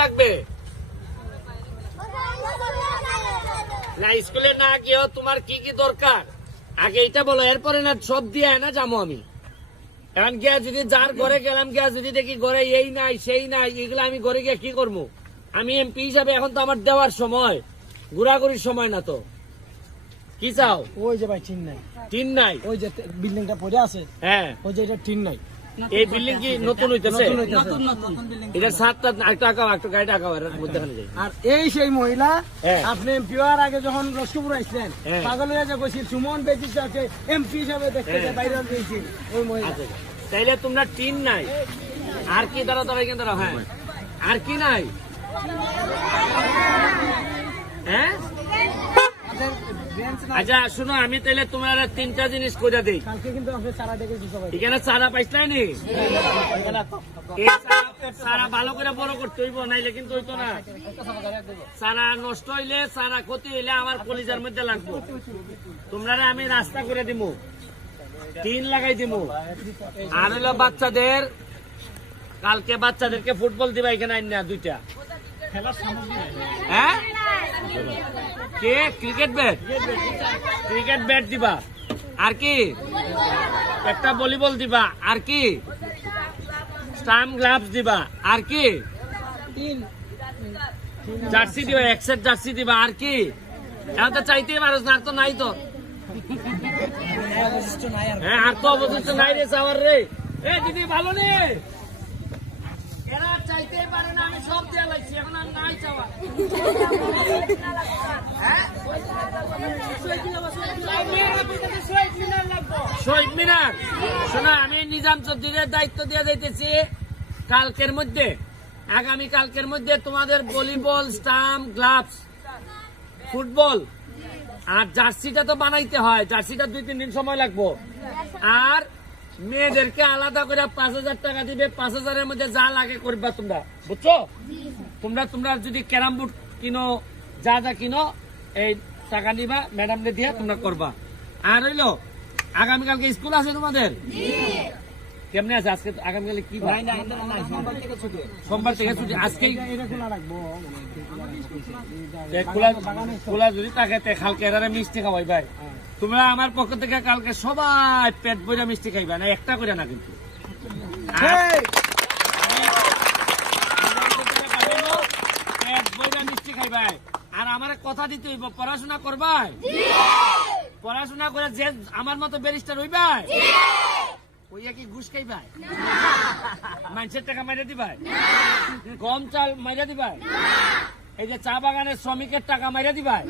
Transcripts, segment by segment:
ডাকবে না স্কুলে না গিয়েও তোমার কি কি দরকার? আগে এটা বলো এরপরে না সব দিয়ে না যাব আমি। এখন গিয়া যদি যার ঘরে গেলাম গিয়া যদি দেখি ঘরে এই নাই সেই নাই এগুলো আমি ঘরে গিয়ে কি করব? আমি এমপি হিসাবে এখন তো আমার দেওয়ার সময়। ঘোরাঘুরির সময় না তো। কি চাও? ওই যে ভাই টিন নাই। টিন নাই? ওই যে বিল্ডিংটা পড়ে আছে। হ্যাঁ। ওই যে এটা টিন নাই। এই বিল্ডিং কি নতুন হইতেছে? নতুন হইতাছে। এটা সাতটা একটা আঁকাও একটা গাড়িটা আঁকাও যাই আর এই সেই মহিলা হ্যাঁ। আপনি এমপি হওয়ার আগে যখন লস্করপুর আসলেন হ্যাঁ। পাগল হয়ে যে কইছিল সুমন বেচিস আছে এমপি হিসাবে দেখতে হ্যাঁ। বাইরে দিয়েছিল ওই মহিলা। আচ্ছা তাইলে তোমরা টিন নাই। আর কি দাঁড়া দাঁড়া এখানে দাঁড়াও হ্যাঁ। আর কি নাই? হ্যাঁ? আচ্ছা শুনো আমি তাইলে তোমার তিনটা জিনিস করে দিই। এখানে চারা পাইছিলাই নি? চারা ভালো করে বড় করতে হইব নাইলে কিন্তু হইতো না। চারা নষ্ট হইলে চারা ক্ষতি হইলে আমার কলিজার মধ্যে লাগবো। তোমরা আমি রাস্তা করে দিব টিন লাগাই দিব আর হলো বাচ্চাদের কালকে বাচ্চাদেরকে ফুটবল দিবা এখানে আইন না দুইটা। হ্যাঁ? কে? Cricket bat? ক্রিকেট ব্যাট দিবা। আর কি? একটা ভলিবল দিবা। আর কি? স্টাম্প গ্লাভস দিবা। আর কি? জার্সি দিবা এক সেট জার্সি দিবা। আর কি? এখন তো চাইতেই পারো না আর তো নাই তো হ্যাঁ আর তো অবশিষ্ট নাই রে চাওয়ার রে। এ দিদি ভালো নে পারে না, আমি সব দেওয়া লাগছি এখন আর নাই চাওয়া। হ্যাঁ? শহীদ মিনার। শোনা, আমি নিজাম চৌধুরীর দায়িত্ব দিয়ে যাইতেছি কালকের মধ্যে। আগামী কালকের মধ্যে তোমাদের ভলিবল, স্টাম্প, গ্লাভস, ফুটবল আর জার্সিটা তো বানাইতে হয়। জার্সিটা দুই তিন দিন সময় লাগবো। আর মেয়েদেরকে আলাদা করে পাঁচ হাজার টাকা দিবে, পাঁচ হাজারের মধ্যে যা লাগে করবা তোমরা। বুঝছ? তোমরা তোমরা যদি ক্যারাম বোর্ড কিনো, যা যা কিনো, এই টাকা নিবা ম্যাডামকে দিয়ে তোমরা করবা। আর হইল, আগামীকালকে স্কুল আছে তোমাদের? কেমনে আছে? আজকে আগামীকালে কি বার? সোমবার থেকে ছুটি। আজকেই খোলা যদি থাকে তে কালকে এরারে মিষ্টি খাওয়াই ভাই। তোমরা আমার পক্ষ থেকে কালকে সবাই পেট বইরা মিষ্টি খাইবা না একটা করে না কিন্তু। পেট বইরা মিষ্টি খাইবাই আর আমার কথা দিতে হইব পড়াশোনা করবাই? পড়াশোনা করে যে আমার মতো ব্যারিস্টার হইবাই? ওইয়া কি ঘুষ খাইবাই মানুষের টাকা মাইরা দিবাই? গম চাল মাইরা দিবাই? এই যে চা বাগানের শ্রমিকের টাকা মাইরা দিবাই?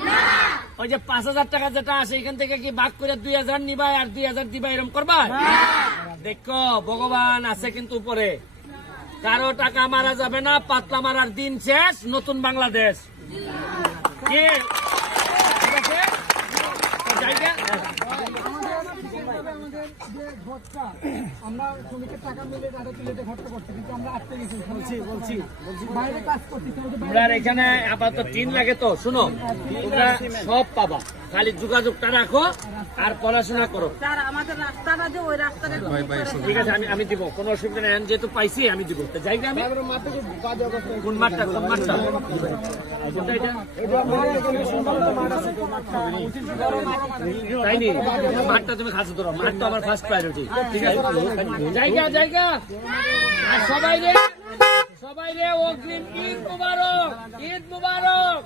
ওই যে পাঁচ হাজার টাকা যেটা আসে এখান থেকে কি ভাগ করে দুই হাজার নিবাই আর দুই হাজার দিবাই এরকম করবা দেখো ভগবান আছে কিন্তু উপরে। কারও টাকা মারা যাবে না পাতলা মারার দিন শেষ নতুন বাংলাদেশ। কি? ঠিক আছে? তো জায়গা? আমাদের যে ভোটটা আমরা শ্রমিকের টাকা মিলে তাদের তুলেতে ভোটটা করতে কিন্তু আমরা আটকে গেছি বলছি বলছি বাইরে কাজ করতেছি তোমরা এখানে আপাতত টিন লাগে তো শুনো তোমরা সব পাবা। খালি যোগাযোগটা রাখো আর পড়াশোনা করো। স্যার আমাদের রাস্তাটা যে ওই রাস্তাটা ঠিক আছে আমি আমি দিব কোনো অসুবিধা নেই যেহেতু পাইছি আমি দিব। তো জায়গা আমি। কোন মাঠটা কোন মাঠটা? তাই নি? মাঠটা তুমি খাসো ধরো মাঠটা আমার ফার্স্ট প্রায়োরিটি ঠিক আছে? জায়গা জায়গা আর সবাই রে সবাই রে অগ্রিম ঈদ মুবারক ঈদ মুবারক।